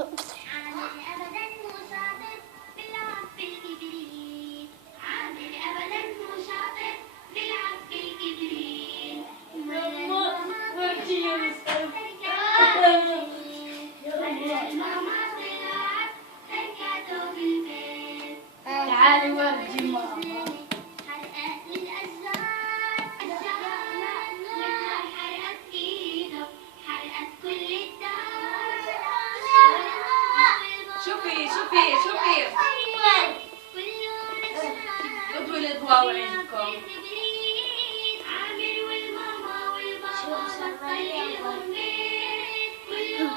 أبدا مشاطر بيلعب في الكبريت، عامل أبدا مشاطر بيلعب في الكبريت. ماما طلعت تركته بالبيت. تعالي ورجي ماما. حرقت للأشجار أشجار، والنار حرقت إيده، حرقت كل الدار. شوفي اضوي الاضواء وعينكم. عامر والماما والبابا بطل لهم بيت، كله